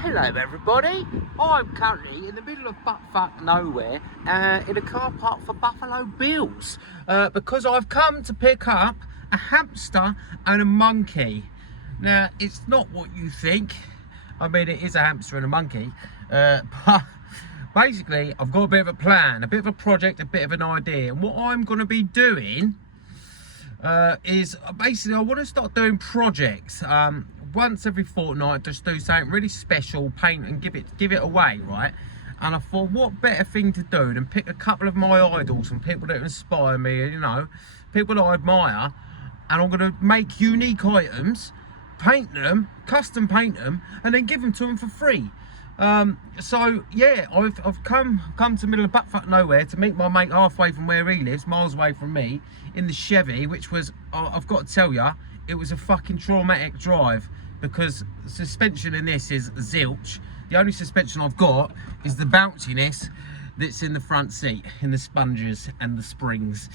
Hello everybody, I'm currently in the middle of butt-fuck nowhere in a car park for Buffalo Bills because I've come to pick up a hamster and a monkey. Now, it's not what you think. I mean, it is a hamster and a monkey, but basically I've got a bit of a plan, a bit of a project, a bit of an idea, and what I'm going to be doing is basically I want to start doing projects once every fortnight. Just do something really special, paint and give it away, right? And I thought, what better thing to do than pick a couple of my idols and people that inspire me, you know, people that I admire, and I'm going to make unique items, paint them, custom paint them, and then give them to them for free. So yeah, I've come to the middle of buttfuck nowhere to meet my mate halfway from where he lives, miles away from me, in the Chevy, which was, I've got to tell you, it was a fucking traumatic drive because the suspension in this is zilch. The only suspension I've got is the bounciness that's in the front seat, in the sponges and the springs.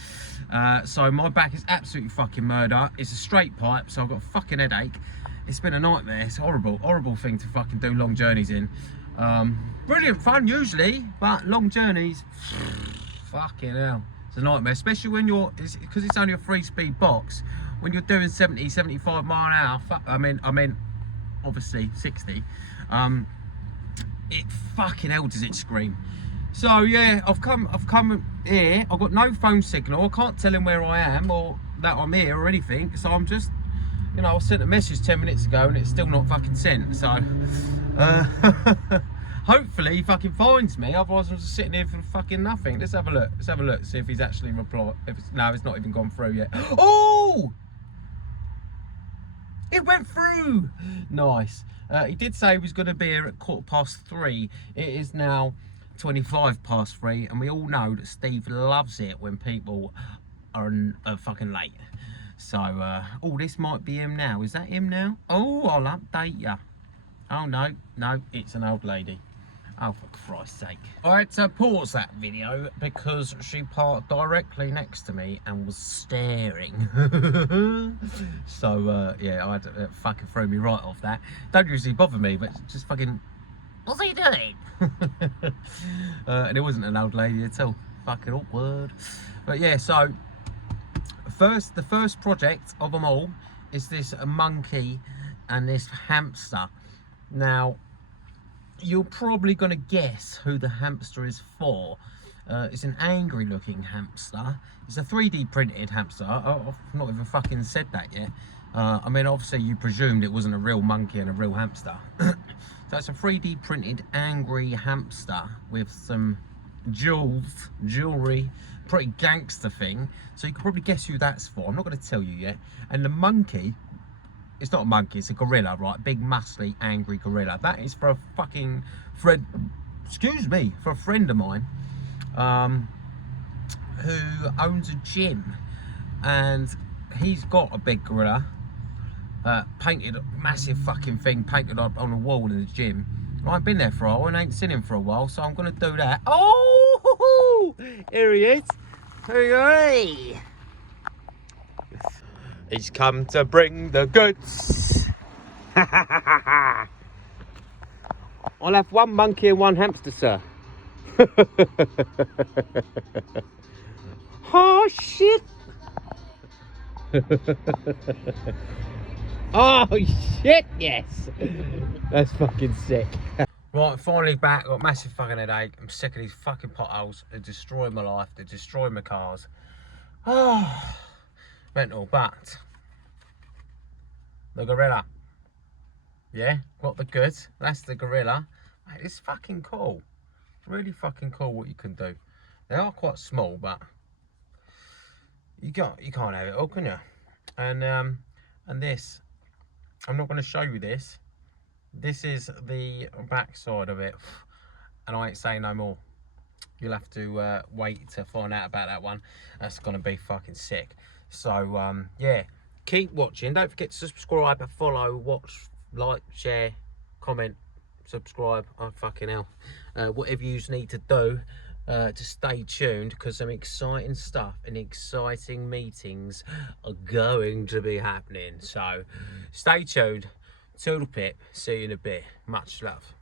So my back is absolutely fucking murder. It's a straight pipe, so I've got a fucking headache. It's been a nightmare. It's a horrible thing to fucking do long journeys in. Brilliant fun usually, but long journeys, fucking hell, it's a nightmare, especially when because it's only a 3-speed box. When you're doing 70, 75 mile an hour, I mean, obviously 60, it fucking hell does it scream. So yeah, I've come here. I've got no phone signal. I can't tell him where I am or that I'm here or anything. So I'm just, you know, I sent a message 10 minutes ago and it's still not fucking sent. So hopefully he fucking finds me. Otherwise I'm just sitting here for fucking nothing. Let's have a look. Let's have a look. See if he's actually replied. No, it's not even gone through yet. Oh! It went through! Nice. He did say he was going to be here at 3:15. It is now 3:25, and we all know that Steve loves it when people are fucking late. So, oh, this might be him now. Is that him now? Oh, I'll update ya. Oh, no, it's an old lady. Oh, for Christ's sake. I had to pause that video because she parked directly next to me and was staring. So, yeah, I had to fucking throw me right off that. Don't usually bother me, but just fucking, what's he doing? And it wasn't an old lady at all. Fucking awkward. But yeah, so, the first project of them all is this monkey and this hamster. Now, you're probably going to guess who the hamster is for. It's an angry looking hamster. It's a 3D printed hamster. I've not even fucking said that yet. I mean, obviously you presumed it wasn't a real monkey and a real hamster. So it's a 3D printed angry hamster with some jewelry, pretty gangster thing. So you can probably guess who that's for. I'm not going to tell you yet. And the monkey, it's not a monkey, it's a gorilla, right? Big, muscly, angry gorilla. That is for a fucking friend, excuse me, for a friend of mine who owns a gym. And he's got a big gorilla, painted, massive fucking thing, painted up on the wall in the gym. I ain't been there for a while and ain't seen him for a while, so I'm going to do that. Oh, here he is. Hey. He's come to bring the goods. I'll have one monkey and one hamster, sir. Oh, shit. Oh, shit, yes. That's fucking sick. Right, finally back. Got a massive fucking headache. I'm sick of these fucking potholes. They destroy my life. They destroy my cars. Oh. Mental, but the gorilla, yeah, got the goods. That's the gorilla. Mate, it's fucking cool. Really fucking cool what you can do. They are quite small, but you can't have it all, can you? And this, I'm not going to show you this. This is the back side of it, and I ain't saying no more. You'll have to wait to find out about that one. That's going to be fucking sick. So, yeah, keep watching. Don't forget to subscribe, follow, watch, like, share, comment, subscribe. Oh, fucking hell. Whatever you need to do to stay tuned, because some exciting stuff and exciting meetings are going to be happening. So, stay tuned. Toodle pip. See you in a bit. Much love.